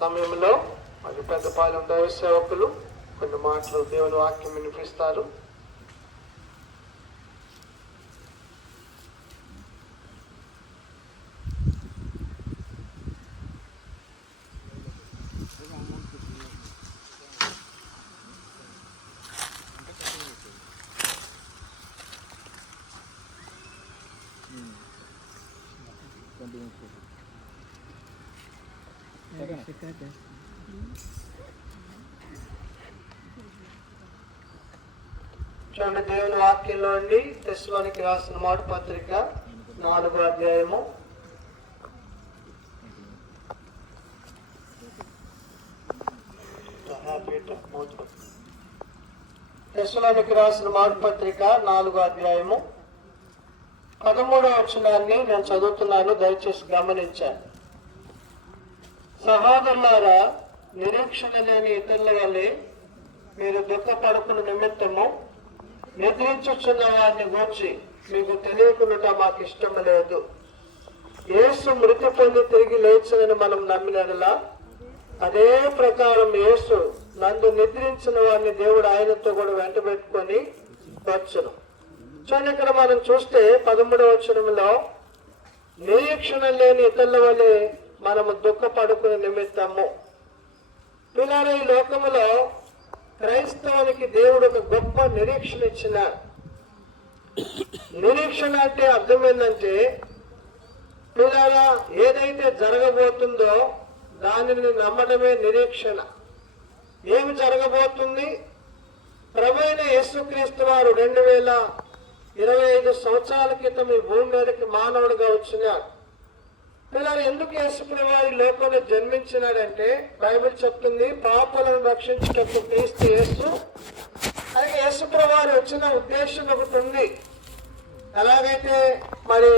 సమయంలో మరి పెద్దపాలెం దైవ సేవకులు కొన్ని మాటలు దేవుని వాక్యం వినిపిస్తారు. చూడండి, దేవుని వాక్యంలో అండి తెస్సలోనికి రాసిన మాట పత్రిక 4వ అధ్యాయము 4వ అధ్యాయము 13వ వచనాన్ని నేను చదువుతున్నాను, దయచేసి గమనించాను. సహోదరులారా, నిరీక్షణ లేని ఇతరుల వల్లే మీరు దుఃఖపడుకున్న నిమిత్తము నిద్రించుచున్న వారిని గూర్చి మీకు తెలియకుండా మాకు ఇష్టం లేదు. యేసు మృతి పొంది తిరిగి లేచనని మనం నమ్మినలా అదే ప్రకారం యేసు నందు నిద్రించిన వారిని దేవుడు ఆయనతో కూడా వెంట పెట్టుకొని వచ్చును. చూడండి, ఇక్కడ మనం చూస్తే 13వ వచనంలో నిరీక్షణ లేని ఇతరుల వల్లే మనము దుఃఖపడుకునే నిమిత్తము. పిల్లలు, ఈ లోకములో క్రైస్తవానికి దేవుడు ఒక గొప్ప నిరీక్షణ ఇచ్చినాడు. నిరీక్షణ అంటే అర్థం ఏంటంటే, పిల్లల ఏదైతే జరగబోతుందో దానిని నమ్మడమే నిరీక్షణ. ఏమి జరగబోతుంది? ప్రభువైన యేసుక్రీస్తు వారు 2025 సంవత్సరాల క్రితం ఈ భూమి మీదకి మానవుడిగా వచ్చినాడు. పిల్లలు, ఎందుకు యేసుప్రభువు వారి లోకంలో జన్మించినాడంటే బైబిల్ చెప్తుంది, పాపాలను రక్షించేటప్పుడు క్రీస్తు యేసు. అలాగే యేసుప్రభువు వారు వచ్చిన ఉద్దేశం ఒకటి ఉంది. ఎలాగైతే మరి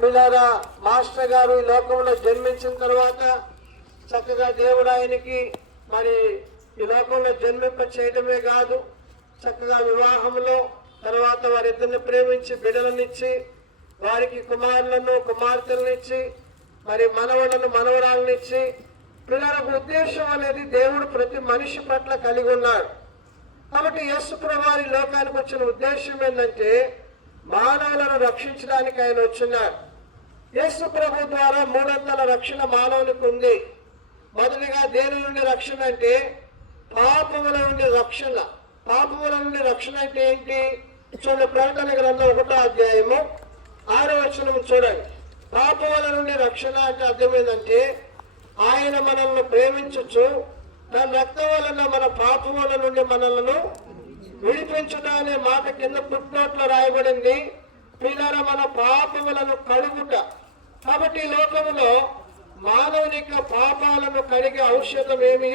పిల్లల మాస్టర్ గారు ఈ లోకంలో జన్మించిన తర్వాత చక్కగా దేవుడు ఆయనకి మరి ఈ లోకంలో జన్మింప చేయడమే కాదు, చక్కగా వివాహంలో తర్వాత వారిద్దరిని ప్రేమించి బిడ్డలనిచ్చి వారికి కుమారులను కుమార్తెలనిచ్చి మరి మనవలను మనవరాలనిచ్చి పిల్లలకు ఉద్దేశం అనేది దేవుడు ప్రతి మనిషి పట్ల కలిగి ఉన్నాడు. కాబట్టి యేసుప్రభువు వారి లోకానికి వచ్చిన ఉద్దేశం ఏంటంటే మానవులను రక్షించడానికి ఆయన వచ్చినాడు. యేసుప్రభువు ద్వారా 3 అంతల రక్షణ మానవునికి ఉంది. మొదటిగా దేని నుండి రక్షణ అంటే పాపముల నుండి రక్షణ. పాపముల నుండి రక్షణ అంటే ఏంటి? చూడండి, ప్రకటన గ్రంథం 1వ అధ్యాయము 6వ వచనం చూడండి. పాపముల నుండి రక్షణ అంటే అర్థం ఏంటంటే ఆయన మనల్ని ప్రేమించచ్చు, తన రక్తం వలన మన పాపముల నుండి మనల్ని విడిపించుట అనే మాట కింద ఫుట్నోట్లో రాయబడింది. పిల్లల మన పాపములను కడుగుట. కాబట్టి ఈ లోకములో మానవుని యొక్క పాపాలను కడిగే ఔషధం ఏమీ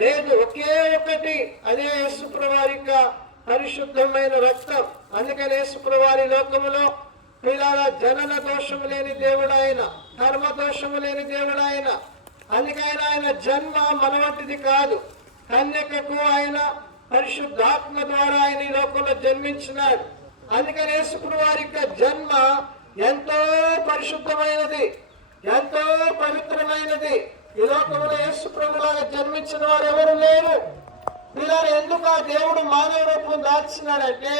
లేదు. ఒకే ఒకటి, అదే యేసుప్రభు వారి యొక్క పరిశుద్ధమైన రక్తం. అందుకని యేసుప్రభు వారి లోకములో పిల్లల జనన దోషము లేని దేవుడు ఆయన, కర్మ దోషము లేని దేవుడు ఆయన. అందుకని ఆయన జన్మ మన వంటిది కాదు. కన్యకకు ఆయన పరిశుద్ధాత్మ ద్వారా ఆయన ఈ లోకంలో జన్మించినాడు. అందుకని యేసుప్రభు వారి యొక్క జన్మ ఎంతో పరిశుద్ధమైనది, ఎంతో పవిత్రమైనది. ఈ లోకంలో యేసుప్రభులాగా జన్మించిన వారు ఎవరు లేరు. పిల్లలు ఎందుకు ఆ దేవుడు మానవ రూపం దాల్చినాడంటే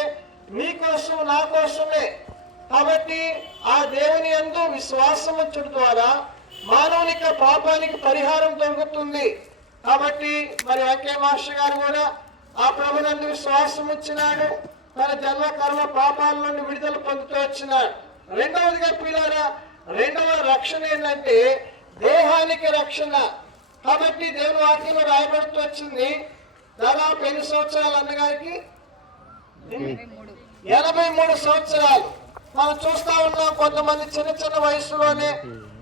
మీకోసం, నా కోసమే. కాబట్టి ఆ దేవుని యందు విశ్వాసం ఉంచడం ద్వారా మానవుని యొక్క పాపానికి పరిహారం దొరుకుతుంది. కాబట్టి మరి వాక్య మాస్టర్ గారు కూడా ఆ ప్రభునందు విశ్వాసం ఉంచినాడు, తన జన్మ కర్మ పాపాల నుండి విడుదల పొందుతూ వచ్చినాడు. రెండవదిగా పిల్లరా, రెండవ రక్షణ ఏంటంటే దేహానికి రక్షణ. కాబట్టి దేవుని వాక్యంలో రాయబడుతూ వచ్చింది, దాదాపు 8 సంవత్సరాలు అన్నగారికి 83 సంవత్సరాలు. మనం చూస్తా ఉన్నాం, కొంతమంది చిన్న చిన్న వయసులోనే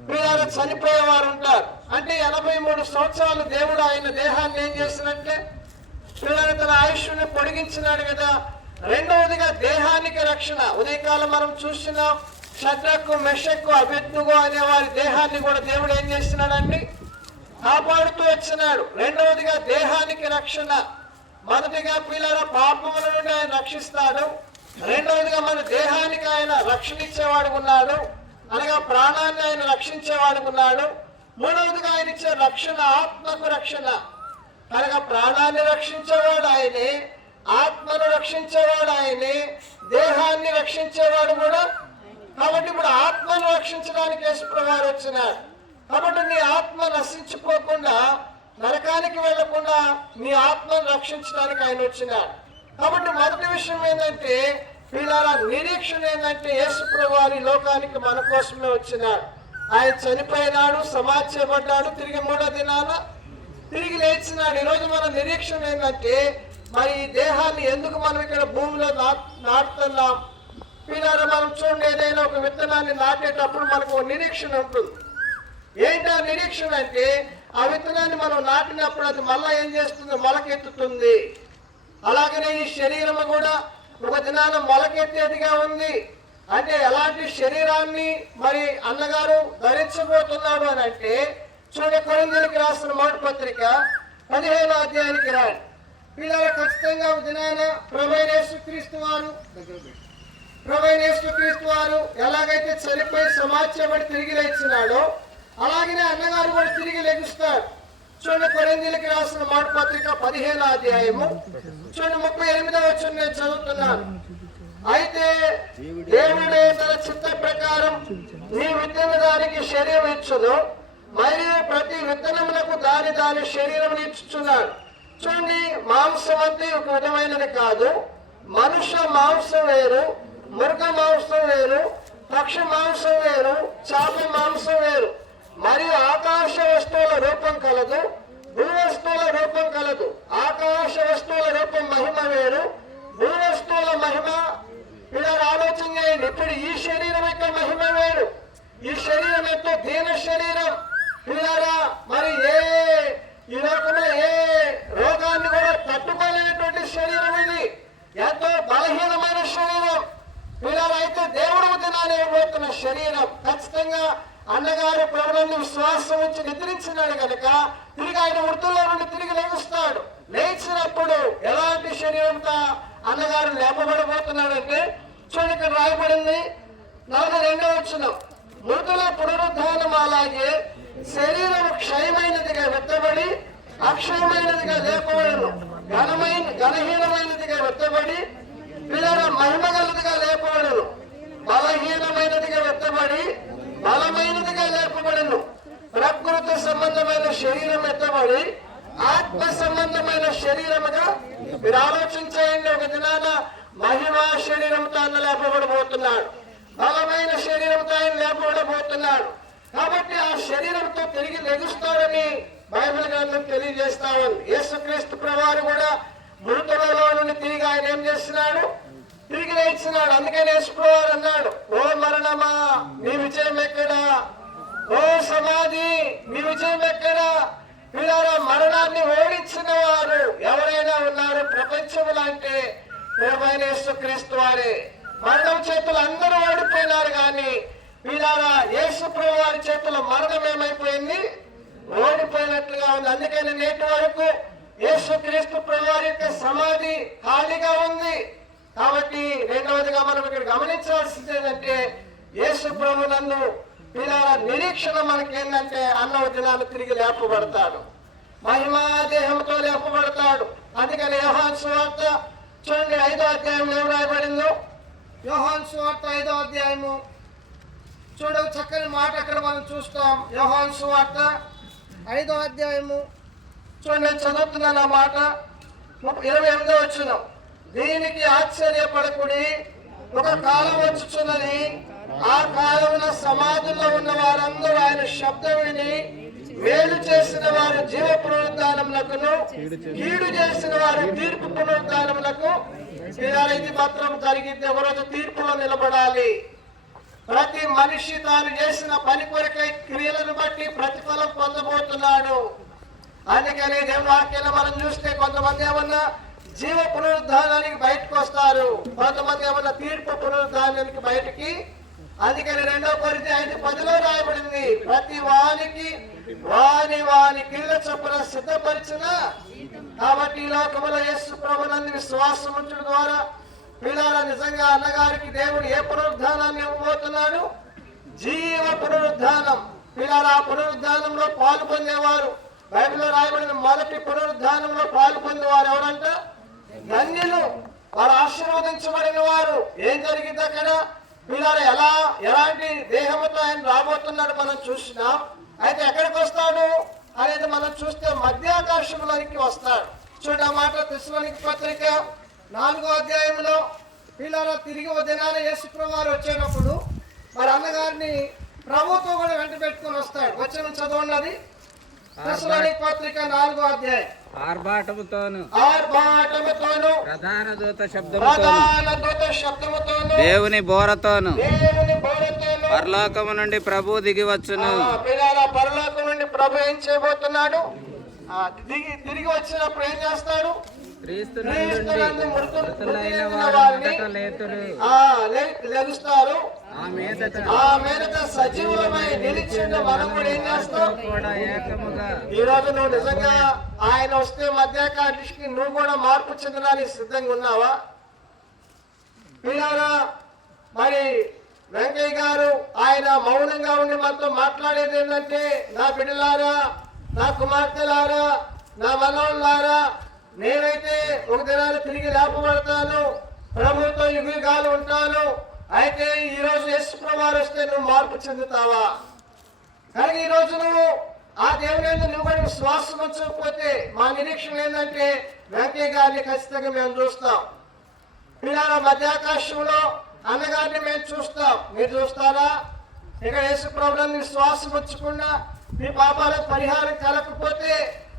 పిల్లలు చనిపోయేవారు ఉంటారు. అంటే 83 సంవత్సరాలు దేవుడు ఆయన దేహాన్ని ఏం చేసినట్టే పిల్లలు తన ఆయుష్ని పొడిగించినాడు కదా. రెండవదిగా దేహానికి రక్షణ. ఉదయకాలం మనం చూసినాం, షద్రకు, మెషకు, అబేద్నెగో అనే వారి దేహాన్ని కూడా దేవుడు ఏం చేస్తున్నాడండి, కాపాడుతూ వచ్చినాడు. రెండవదిగా దేహానికి రక్షణ. మొదటిగా పిల్లల పాపముల నుండి ఆయన రక్షిస్తాడు. రెండవదిగా మన దేహానికి ఆయన రక్షణ ఇచ్చేవాడు ఉన్నాడు, అనగా ప్రాణాన్ని ఆయన రక్షించేవాడు ఉన్నాడు. మూడవదిగా ఆయన ఇచ్చే రక్షణ ఆత్మకు రక్షణ. అనగా ప్రాణాన్ని రక్షించేవాడు ఆయనే, ఆత్మను రక్షించేవాడు ఆయనే, దేహాన్ని రక్షించేవాడు కూడా. కాబట్టి ఇప్పుడు ఆత్మను రక్షించడానికి యేసుప్రభు వారు వచ్చినాడు. కాబట్టి నీ ఆత్మ నశించిపోకుండా, నరకానికి వెళ్లకుండా నీ ఆత్మను రక్షించడానికి ఆయన వచ్చినాడు. కాబట్టి మొదటి విషయం ఏంటంటే పిల్లల నిరీక్షణ ఏంటంటే యేసుప్రభు వారి లోకానికి మన కోసమే వచ్చినాడు. ఆయన చనిపోయినాడు, సమాధి చేయబడ్డాడు, తిరిగి 3వ దినాన తిరిగి లేచినాడు. ఈరోజు మన నిరీక్షణ ఏంటంటే మరి ఈ దేహాన్ని ఎందుకు మనం ఇక్కడ భూమిలో నాటుతున్నాం. పిల్లలు మనం చూడండి, ఏదైనా ఒక విత్తనాన్ని నాటేటప్పుడు మనకు ఒక నిరీక్షణ ఉంటుంది. ఏంటి ఆ నిరీక్షణ అంటే ఆ విత్తనాన్ని మనం నాటినప్పుడు అది మళ్ళా ఏం చేస్తుంది, మొలకెత్తుతుంది. అలాగనే ఈ శరీరం కూడా ఒక దినాన మొలకెత్తేదిగా ఉంది. అంటే ఎలాంటి శరీరాన్ని మరి అన్నగారు ధరించబోతున్నాడు అని అంటే చూడండి, కొరింథీయులకు రాసిన మొదటి పత్రిక 15వ అధ్యాయానికి రాండి. పిల్లలు ఖచ్చితంగా ఒక దినాన ప్రభువైన యేసుక్రీస్తు వారు ఎలాగైతే చనిపోయి సమాధి చేయబడి తిరిగి లేచినాడో అలాగనే అన్నగారు కూడా తిరిగి లెగుస్తాడు. చూడండి, కొరింథీయులకు రాసిన మొదటి పత్రిక 15వ అధ్యాయము చూడండి 38వ వచనం నేను చదువుతున్నాను. అయితే దేవుడే తన చిత్త ప్రకారం నీ విత్తన దానికి శరీరం ఇచ్చును, మరియు ప్రతి విత్తనములకు దాని శరీరం ఇచ్చుచున్నాడు. చూడండి, మాంసం అంటే ఒక విధమైనది కాదు. మనుష్య మాంసం వేరు, మృగ మాంసం వేరు, పక్షి మాంసం వేరు, చాప మాంసం వేరు. మరియు ఆకాశ వస్తువుల రూపం కలదు, భూ వస్తువుల రూపం కలదు. ఆకాశ వస్తువుల రూపం మహిమ వేరు, భూ వస్తువుల మహిమ. ఇలా ఆలోచన చేయండి. ఇప్పుడు ఈ శరీరం యొక్క మహిమ వేరు. ఈ శరీరం ఎంతో దీన శరీరం. పిల్లరా, మరి ఈ లోకంలో ఏ రోగాన్ని కూడా తట్టుకోలేనటువంటి శరీరం ఇది. ఎంతో బలహీనమైన శరీరం. పిల్లలు అయితే దేవుడు దినాన్ని ఇవ్వబోతున్న శరీరం. ఖచ్చితంగా అన్నగారు ప్రభువుని విశ్వాసం ఉంచి నిద్రించినాడు కనుక తిరిగి ఆయన మృతుల్లో నుండి తిరిగి లేస్తాడు. లేచినప్పుడు ఎలాంటి శరీరంతో అన్నగారు లేపబడబోతున్నాడంటే చూడండి, ఇక్కడ రాయబడింది 42వ వచనం. మృతుల పునరుద్ధానం అలాగే శరీరం క్షయమైనదిగా వెత్తబడి అక్షయమైనదిగా లేపబడను, ఘనహీనమైనదిగా వెత్తబడి పిల్లల మహిమగలదిగా లేపబడను, బలహీనమైనదిగా వెత్తబడి బలమైనదిగా లేపబడను. ప్రకృతి సంబంధమైన శరీరం ఎత్తబడి ఆత్మ సంబంధమైన శరీరముగా మీరు ఆలోచించేయండి. ఒక దినాన మహిమా శరీరంతో ఆయన లేపబడబోతున్నాడు, బలమైన శరీరంతో ఆయన లేపబడబోతున్నాడు. కాబట్టి ఆ శరీరంతో తిరిగి లెగుస్తాడని బైబిల్ గ్రంథం తెలియజేస్తా ఉంది. యేసుక్రీస్తు ప్రభువారు కూడా మృతులలో నుండి తిరిగి ఆయన ఏం చేస్తున్నాడు, తిరిగి లేచినాడు. అందుకని యేసుప్రభువారు అన్నాడు, ఓ మరణమా నీ విజయం ఎక్కడా, ఓ సమాధి నీ విజయం ఎక్కడా. వీళ్ళ మరణాన్ని ఓడించిన వారు ఎవరైనా ఉన్నారు ప్రపంచంలో అంటే ప్రభువైన యేసుక్రీస్తు వారే. మరణం చేతులు అందరూ ఓడిపోయినారు, కానీ వీళ్ళారా యేసు ప్రభు వారి చేతుల్లో మరణం ఏమైపోయింది, ఓడిపోయినట్లుగా ఉంది. అందుకని నేటి వరకు యేసుక్రీస్తు ప్రభు వారి యొక్క సమాధి ఖాళీగా ఉంది. కాబట్టి రెండవదిగా మనం ఇక్కడ గమనించాల్సింది ఏంటంటే యేసు ప్రభు నందు వీళ్ళ నిరీక్షణ మనకేంటంటే అన్నవ దినాలు తిరిగి లేపబడతాడు, మహిమా దేహంతో లేపబడతాడు. అందుకని యోహాను సువార్త చూడండి 5వ అధ్యాయంలో ఏం రాయబడిందో, యోహాను సువార్త 5వ అధ్యాయము చూడ చక్కని మాట అక్కడ మనం చూస్తాం. యోహాను సువార్త 5వ అధ్యాయము చూడండి, నేను చదువుతున్నాను ఆ మాట 28వ వచనం. దీనికి ఆశ్చర్యపడకుడి, ఒక కాలం వచ్చుచున్నది, ఆ కాలమున సమాధుల్లో ఉన్న వారందరూ ఆయన శబ్దం విని మేలు చేసిన వారు జీవ పునరుద్ధానములకును, కీడు చేసిన వారు తీర్పు పునరుద్ధానములకు. ఇది మాత్రం జరిగింది, ఒకరోజు తీర్పులో నిలబడాలి. ప్రతి మనిషి తాను చేసిన పని కొరకై క్రియలను బట్టి ప్రతిఫలం పొందబోతున్నాడు. అందుకని దేవుని వాక్యాన్ని మనం చూస్తే కొంతమంది ఏమన్నా జీవ పునరుద్ధానానికి బయటకు వస్తారు, కొంతమంది ఏమన్నా తీర్పు పునరుద్ధానానికి బయటికి. అందుకని 2 కొరింథీ 5:10లో రాయబడింది, ప్రతి వానికి వాని క్రియల చొప్పున సిద్ధపరిచిన. కాబట్టి ఈ లోకములో యేసు ప్రభువునందు విశ్వాసం ఉంచడం ద్వారా పిల్లల నిజంగా అన్నగారికి దేవుడు ఏ పునరుద్ధానాన్ని ఇవ్వబోతున్నాడు, జీవ పునరుద్ధానం. పిల్లల ఆ పునరుద్ధానంలో పాలు పొందేవారు, బైబిల్లో రాయబడిన మొదటి పునరుద్ధానంలో పాలు పొందేవారు ఎవరంట, ధన్యులు, వారు ఆశీర్వదించబడిన వారు. ఏం జరిగింది అక్కడ, పిల్లలు ఎలాంటి దేహంతో ఆయన రాబోతున్నాడు మనం చూసినాం. అయితే ఎక్కడికి వస్తాడు అనేది మనం చూస్తే మధ్యాకాశంలోనికి వస్తాడు. చూడమాట తెస్సలోనికీ పత్రిక 4వ అధ్యాయంలో పిల్లలు తిరిగి దినాన యేసుప్రభు వారు వచ్చేటప్పుడు మరి అన్నగారిని ప్రభుతో కూడా వెంట పెట్టుకుని వస్తాడు. వచ్చిన చదవండి, తెస్సలోనికీ పత్రిక 4వ అధ్యాయం. ఆర్భాటముతోను ప్రధాన దూత శబ్దముతోను దేవుని బోరతోను పరలోకము నుండి ప్రభు దిగి వచ్చును. పరలోకం నుండి ప్రభు ఏం చేయబోతున్నాడు, తిరిగి వచ్చినప్పుడు ఏం చేస్తాడు, లెగుస్తారు. ఆ మీదట సజీవులమై నిలిచిండ మనం కూడా ఏం చేస్తాం. ఈ రోజు నువ్వు నిజంగా ఆయన వస్తే మధ్యాకాశకి నువ్వు కూడా మార్పు చెందడానికి సిద్ధంగా ఉన్నావా? పిల్లరా, మరి వెంకయ్య గారు ఆయన మౌనంగా ఉండి మనతో మాట్లాడేది ఏంటంటే, నా బిడ్డలారా, నా కుమార్తెలారా, నా మనవలారా, నేనైతే ఒక దినాలు తిరిగి లేపబడతాను, ప్రభుత్వ యుగాలు ఉంటాను. అయితే ఈ రోజు యేసుప్రభు వారు వస్తే నువ్వు మార్పు చెందుతావా? కానీ ఈ రోజు నువ్వు ఆ దేవుని నువ్వు కూడా విశ్వాసం ఉంచకపోతే మా నిరీక్షణ ఏంటంటే వెంకయ్య గారిని ఖచ్చితంగా మేము చూస్తాం. పిల్లల మధ్యాకాశంలో అన్నగారిని మేము చూస్తాం. మీరు చూస్తారా? ఇక్కడ యేసుప్రభువుని విశ్వాసం ఉంచకుండా నీ పాపాలకు పరిహారం కలగకపోతే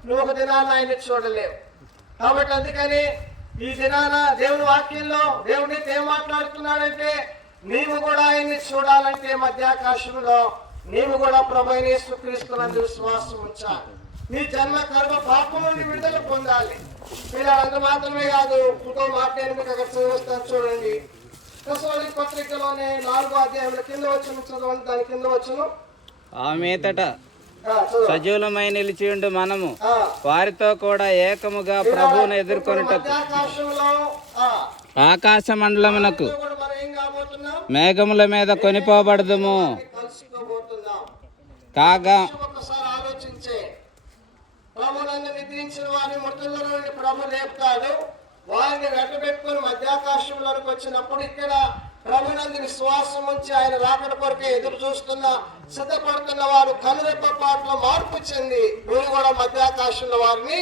నువ్వు ఒక దినాన్ని ఆయన్ని చూడలేవు. కాబట్టి అందుకని ఈ దినాన దేవుని వాక్యంలో దేవుని ఏం మాట్లాడుతున్నాడంటే, నీవు కూడా ఆయన్ని చూడాలంటే మధ్యాకాశంలో నీవు కూడా ప్రభువైన యేసుక్రీస్తునందు విశ్వాసం ఉంచాలి. నీ జన్మ కర్మ పాపం నుండి విడుదల పొందాలి. మీరు అంత మాత్రమే కాదు, ఇంకో మాట మీకు అక్కడ చదివిస్తాను చూడండి. తెస్సలోనికీ పత్రికలోనే 4వ అధ్యాయంలో కింద వచ్చును చదవండి, దాని కింద వచ్చును. ఆ మీదట సజీవులమై నిలిచియుండు మనము వారితో కూడా ఏకముగా ప్రభువును ఎదుర్కొనుటకు ఆకాశ మండలమునకు మేఘముల మీద కొనిపోబడదుము. కాగా ఆలోచించే ప్రభువునందు నిద్రించిన వారిని మృతుల్లో నుండి ప్రభు లేపుతాడు. వారిని వెంటబెట్టుకుని మధ్యాకాశంలోకి వచ్చినప్పుడు ఇక్కడ ప్రభువునందు విశ్వాసం ఉంచి ఆయన రాకడ కొరకే ఎదురు చూస్తున్న సిద్ధపడుతున్న వారు కనురెప్ప పాటలో మార్పు చెంది నువ్వు కూడా మధ్యాకాశంలో వారిని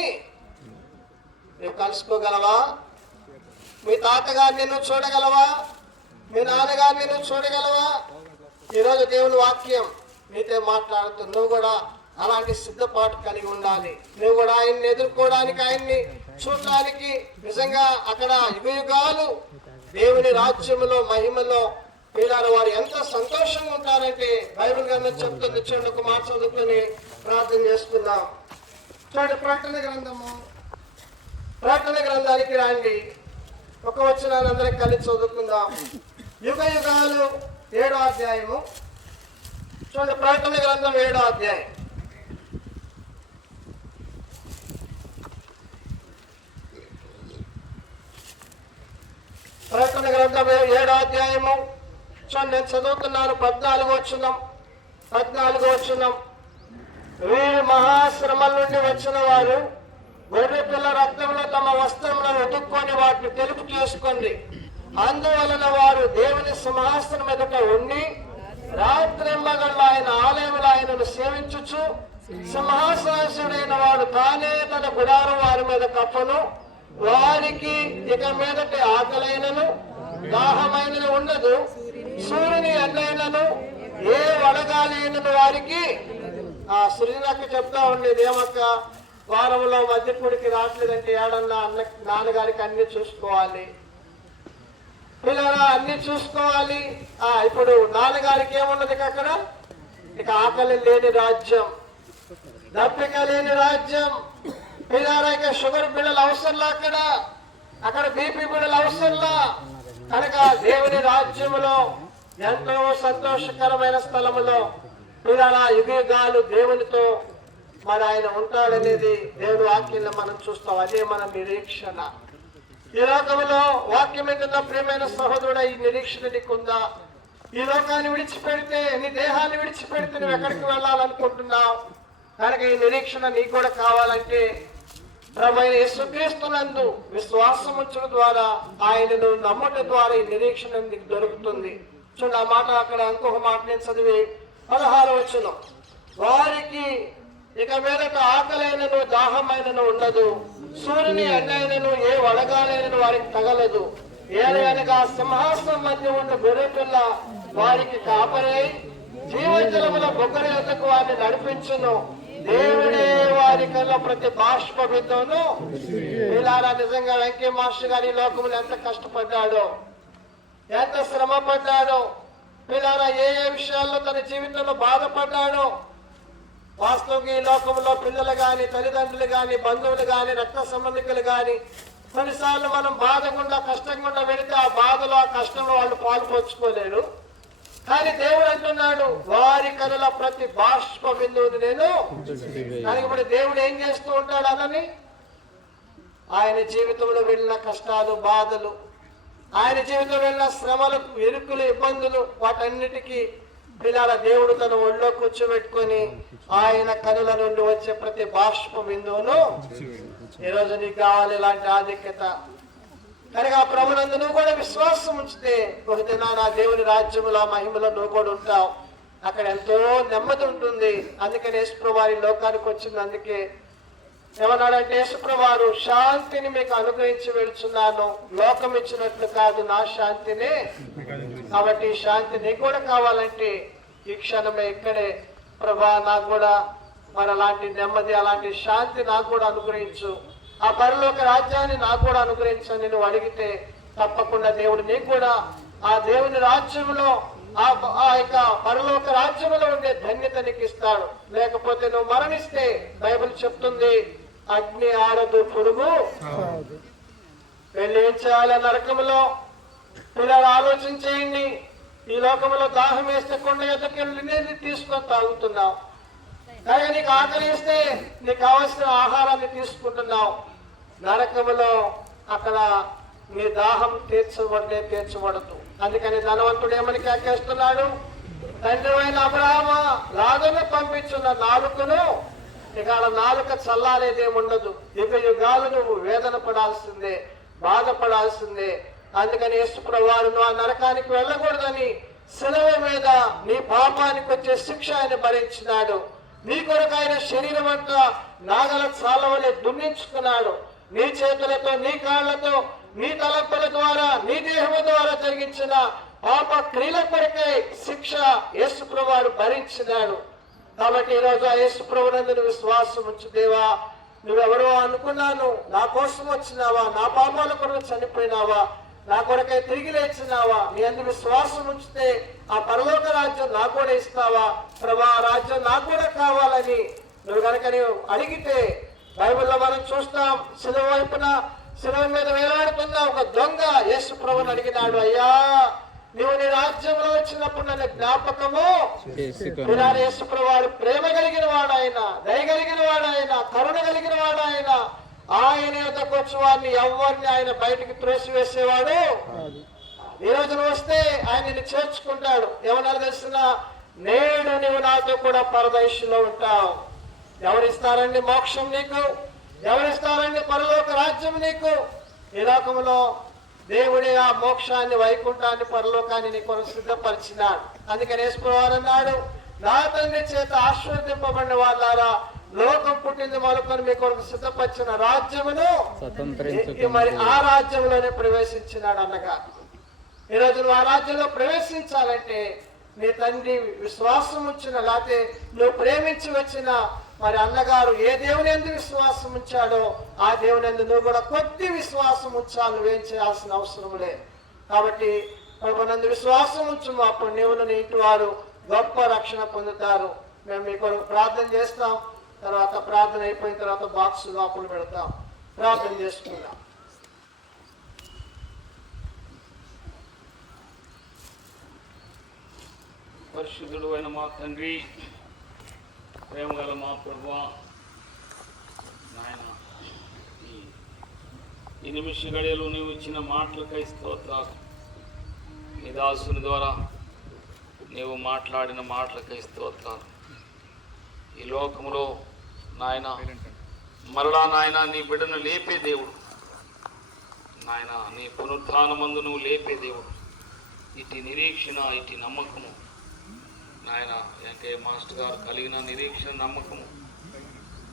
నువ్వు కలుసుకోగలవా? మీ తాతగారిని నువ్వు చూడగలవా? మీ నాన్నగారిని నువ్వు చూడగలవా? ఈరోజు దేవుని వాక్యం మీతో మాట్లాడుతూ నువ్వు కూడా అలాంటి సిద్ధపాటు కలిగి ఉండాలి. నువ్వు కూడా ఆయన్ని ఎదుర్కోవడానికి, ఆయన్ని చూడడానికి నిజంగా అక్కడ యుగాలు దేవుని రాజ్యములో మహిమలో పిల్లలు వారు ఎంత సంతోషంగా ఉంటారంటే బైబిల్ గ్రంథం చెప్తుంది. చూడండి, ఒక మాట చదువుకొని ప్రార్థన చేసుకుందాం. చూడండి, ప్రకటన గ్రంథానికి రండి. ఒక వచనాన్ని అందరికి కలిసి చదువుకుందాం. యుగ యుగాలు 7వ అధ్యాయము. చూడండి, ప్రకటన గ్రంథం 7వ అధ్యాయం. ప్రకటన గ్రంథం 7వ అధ్యాయము. చూడండి, నేను చదువుతున్నాను. 14వ వచనం. వీరు మహాశ్రమల నుండి వచ్చిన వారు గొర్రె పిల్ల రక్తంలో తమ వస్త్రములను ఉతుక్కొని వాటిని తెలుపు చేసుకోండి. అందువలన వారు దేవుని సింహాసనం ఎదుట ఉండి రాత్రింబగళ్ళు ఆయన ఆలయములు ఆయనను సేవించుచు సింహాసనాసుడైన వాడు తానే తన గుడారం వారి మీద కప్పను. వారికి ఇక మీదటి ఆకలైనను దాహమైనను ఉండదు. సూర్యుని ఎండైనను ఏ వడగాలైనను వారికి. ఆ సృజనక్క చెప్తా ఉండేది, ఏమక్క వారంలో మధ్యపూడికి రావట్లేదంటే ఏడన్నా నాన్నగారికి అన్ని చూసుకోవాలి, పిల్లల అన్ని చూసుకోవాలి. ఇప్పుడు నాన్నగారికి ఏమున్నది అక్కడ? ఇక ఆకలి లేని రాజ్యం, దప్పిక లేని రాజ్యం. పిల్లల ఇక షుగర్ బిళ్ళలు అవసరంలా, అక్కడ బీపీ బిళ్ళలు అవసరంలా. కనుక దేవుని రాజ్యములో ఎంతో సంతోషకరమైన స్థలములో పిల్లల యుగాలు దేవునితో మరి ఆయన ఉంటాడనేది దేవుని వాక్యంలో మనం చూస్తాం. అదే మన నిరీక్షణ. ఈ లోకంలో వాక్యం ఏంటన్నా ప్రియమైన సహోదరుడు, ఈ నిరీక్షణ నీకుందా? ఈ లోకాన్ని విడిచిపెడితే, నీ దేహాన్ని విడిచిపెడితే నువ్వు ఎక్కడికి వెళ్ళాలనుకుంటున్నావు? కనుక ఈ నిరీక్షణ నీకు కూడా కావాలంటే ప్రభువైన యేసుక్రీస్తునందు విశ్వాసం ఉంచడం ద్వారా, ఆయనను నమ్మటం ద్వారా ఈ నిరీక్షణ నీకు దొరుకుతుంది. చూడండి, ఆ మాట అక్కడ ఇంకొక మాట నేను చదివి 16వ వచనం. వారికి ఇక మీదట ఆకలైనను దాహమైనను ఉండదు. సూర్యుని ఎండైనను ఏ వడగాలైనను వారికి తగలదు. ఏలయనగా సింహాసనం మధ్య ఉన్న గొర్రెపిల్ల వారికి కాపరై జీవజలముల బొగ్గరి వద్దకు వారిని నడిపించును. దేవుడే వారి కల్లా ప్రతి బాష్ప బిందువును. ఇలారా నిజంగా వెంకయ్య మాస్టర్ గారి లోకములు ఎంత కష్టపడ్డాడో, ఎంత శ్రమ పడ్డాడో, పిల్లారా ఏ విషయాల్లో తన జీవితంలో బాధపడ్డాడో. వాస్తవంగా ఈ లోకంలో పిల్లలు గాని, తల్లిదండ్రులు గాని, బంధువులు గాని, రక్త సంబంధికులు గాని కొన్నిసార్లు మనం బాధకుండా కష్టంగా వెళితే ఆ బాధలో ఆ కష్టంలో వాళ్ళు పాల్పంచుకోలేరు. కానీ దేవుడు అంటున్నాడు, వారి కనుల ప్రతి బాష్ప బిందువుని నేను. కానీ ఇప్పుడు దేవుడు ఏం చేస్తూ ఉంటాడు అదని? ఆయన జీవితంలో వెళ్ళిన కష్టాలు, బాధలు, ఆయన జీవితంలో వెళ్ళిన శ్రమలు, ఇరుకులు, ఇబ్బందులు, వాటన్నిటికీ పిల్లల దేవుడు తన ఒళ్ళో కూర్చోబెట్టుకొని ఆయన కనుల నుండి వచ్చే ప్రతి బాష్ప బిందువును ఈరోజు నీకు కావాలి ఇలాంటి ఆధిక్యత. కనుక ఆ ప్రభునందు నువ్వు కూడా విశ్వాసం ఉంచితే ఒక దినాన దేవుని రాజ్యములో మహిమలో నువ్వు కూడా ఉంటావు. అక్కడ ఎంతో నెమ్మది ఉంటుంది. అందుకని యేసుప్రభు వారి లోకానికి వచ్చింది. అందుకే ఏమన్నాడంటే, యేసుప్రభు వారు శాంతిని మీకు అనుగ్రహించి వెళ్తున్నాను, లోకం ఇచ్చినట్లు కాదు, నా శాంతిని. కాబట్టి శాంతి నీకు కూడా కావాలంటే ఈ క్షణమే ఇక్కడే ప్రభా నాకు కూడా మరి అలాంటి నెమ్మది, అలాంటి శాంతి నాకు కూడా అనుగ్రహించు, ఆ పరలోక రాజ్యాన్ని నాకు కూడా అనుగ్రహించని నువ్వు అడిగితే తప్పకుండా దేవుడు నీకు కూడా ఆ దేవుని రాజ్యంలో ఆ యొక్క పరలోక రాజ్యంలో ఉండే ధన్యత నీకు ఇస్తాడు. లేకపోతే నువ్వు మరణిస్తే బైబిల్ చెప్తుంది, అగ్ని ఆరదు, పురుగు. వెళ్ళి ఏం చేయాలి? నరకంలో పిల్లలు ఆలోచించేయండి. ఈ లోకంలో దాహం వేస్తే కొండ ఎద్దకు నీళ్ళు తీసుకొని తాగుతున్నావు. కానీ నీకు ఆకలి వేస్తే నీకు కావాల్సిన ఆహారాన్ని తీసుకుంటున్నావు. నరకములో అక్కడ నీ దాహం తీర్చబడదు. అందుకని ధనవంతుడు ఏమని కేకేస్తున్నాడు? తండ్రి అయిన అబ్రహామా, లాజరును పంపించున్న నాలుకను. ఇక నాలుక చల్లారేదేముండదు. యుగాలు నువ్వు వేదన పడాల్సిందే, బాధపడాల్సిందే. అందుకని యేసుప్రభువు వారు ఆ నరకానికి వెళ్ళకూడదని శిలువ మీద నీ పాపానికి వచ్చే శిక్ష ఆయన భరించినాడు. నీ కొరకు ఆయన శరీరం అంతా నాగల చాలవని దున్నించుకున్నాడు. నీ చేతులతో, నీ కాళ్లతో, నీ తలపుల ద్వారా, నీ దేహము ద్వారా జరిగించిన పాప క్రియల కొరకై శిక్ష యేసుప్రభువు వారు భరించినాడు. కాబట్టి ఈరోజు ఆ యేసుప్రభువు నందు విశ్వాసం ఉంచు. దేవా, నువ్వెవరో అనుకున్నాను, నా కోసం వచ్చినావా, నా పాపాల కొరకు చనిపోయినావా, నా కొరకై తిరిగి లేచినావా? నీ అందు విశ్వాసం ఉంచితే ఆ పరలోక రాజ్యం నాకు కూడా ఇస్తావా ప్రభా? ఆ రాజ్యం నాకు కూడా కావాలని నువ్వు కనుక నీవు అడిగితే, బైబిల్లో మనం చూస్తాం, శిలువ వైపున శిలువ మీద వేలాడుతున్న ఒక దొంగ యేసు ప్రభువుని అడిగినాడు, అయ్యా నువ్వు నీ రాజ్యంలో వచ్చినప్పుడు నన్ను జ్ఞాపకము యేసు ప్రభువాడు ప్రేమ కలిగిన వాడాయన, దయ కలిగిన వాడాయన, కరుణ కలిగిన వాడాయన. ఆయన యొద్దకు వచ్చి వారిని ఎవరిని ఆయన బయటికి త్రోసివేసేవాడు. ఈ రోజున వస్తే ఆయన నిన్ను చేర్చుకుంటాడు. ఏమన్నారు తెలిసిన? నేడు నీవు నాతో కూడా పరదేశంలో ఉంటావు. ఎవరిస్తారండి మోక్షం నీకు? ఎవరిస్తారండి పరలోక రాజ్యం నీకు? ఈ లోకంలో దేవుడి ఆ మోక్షాన్ని, వైకుంఠాన్ని, పరలోకాన్ని నీ కొరకు సిద్ధపరిచినాడు. అందుకని యేసుప్రభువారు అన్నాడు, నా తండ్రి చేత ఆశీర్వదింపబడిన వాళ్ళారా, లోకం పుట్టింది మొదలుకొని మీ కొరకు సిద్ధపరిచిన రాజ్యమును మరి ఆ రాజ్యంలోనే ప్రవేశించినాడు అన్నగా. ఈ రోజు నువ్వు ఆ రాజ్యంలో ప్రవేశించాలంటే నీ తండ్రి విశ్వాసం ఉంచిన, లేకపోతే నువ్వు ప్రేమించి వచ్చిన మరి అన్నగారు ఏ దేవుని ఎందు విశ్వాసం ఉంచాడో ఆ దేవుని ఎందు నువ్వు కూడా కొద్ది విశ్వాసం ఉంచాలి. నువ్వేం చేయాల్సిన అవసరం లేదు. కాబట్టి ప్రభునందు విశ్వాసం ఉంచుము, అప్పుడు నీవు నీ ఇంటి వారు గొప్ప రక్షణ పొందుతారు. మేము మీ కొరకు ప్రార్థన చేస్తాం. తర్వాత ప్రార్థన అయిపోయిన తర్వాత బాక్స్ లోపల పెడతాం. ప్రార్థన చేసుకుందాం. పరిశుద్ధుడు అయిన మా తండ్రి, ప్రేమగల మా ప్రభువా, నాయన ఈ నిమిష గడియలు నీవు ఇచ్చిన మాటలకై స్తోత్రాలు. నీ దాసుని ద్వారా నీవు మాట్లాడిన మాటలకై స్తోత్రాలు. ఈ లోకములో నాయన మరలా నాయన నీ బిడ్డను లేపే దేవుడు, నాయన నీ పునరుత్థానమందు నువ్వు లేపే దేవుడు. ఇటు నిరీక్షణ, ఇటు నమ్మకము నాయన అంటే మాస్టర్ గారు కలిగిన నిరీక్షణ, నమ్మకము,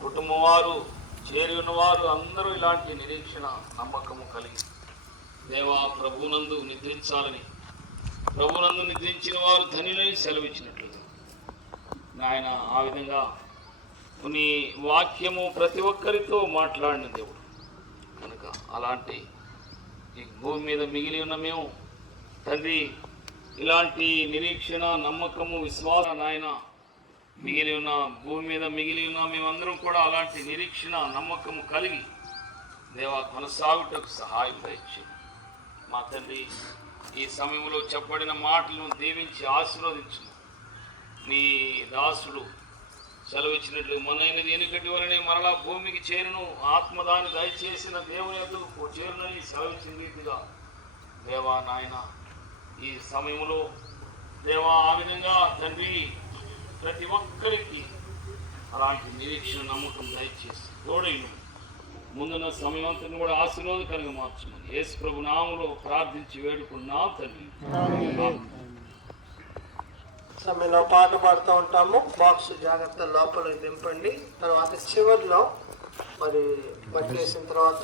కుటుంబం వారు చేరి ఉన్నవారు అందరూ ఇలాంటి నిరీక్షణ, నమ్మకము కలిగి దేవా ప్రభునందు నిద్రించాలని, ప్రభునందు నిద్రించిన వారు ధన్యులని సెలవిచ్చినట్లుగా నాయన ఆ విధంగా నీ వాక్యము ప్రతి ఒక్కరితో మాట్లాడిన దేవుడు కనుక అలాంటి ఈ భూమి మీద మిగిలి ఉన్న మేము తండ్రి ఇలాంటి నిరీక్షణ, నమ్మకము, విశ్వాసం నాయన మిగిలి ఉన్న భూమి మీద మిగిలి ఉన్న మేమందరం కూడా అలాంటి నిరీక్షణ, నమ్మకము కలిగి దేవా కొనసాగుటకు సహాయం దయచేయండి. మా తండ్రి ఈ సమయంలో చెప్పబడిన మాటలను దీవించి ఆశీర్వదించు. నీ దాసుడు సెలవిచ్చినట్లు మనైనది ఎనుకటి వలనే మరలా భూమికి చేరును, ఆత్మదాన్ని దయచేసిన దేవుని ఎదుగు చేరునని సెలవిచ్చిన రీతిగా దేవా నాయన ఈ సమయంలో దేవా ఆ విధంగా తండ్రి ప్రతి ఒక్కరికి అలాంటి నిరీక్షణ, నమ్మకం దయచేసి తోడైన ముందున్న సమయం అంతా కూడా ఆశీర్వాదకరంగా మార్చమని యేసు ప్రభు నామములో ప్రార్థించి వేడుకున్నాం తండ్రి. సమయంలో పాట పాడుతూ ఉంటాము. బాక్స్ జాగ్రత్త లోపల దింపండి. తర్వాత చివరిలో మరి పట్టేసిన తర్వాత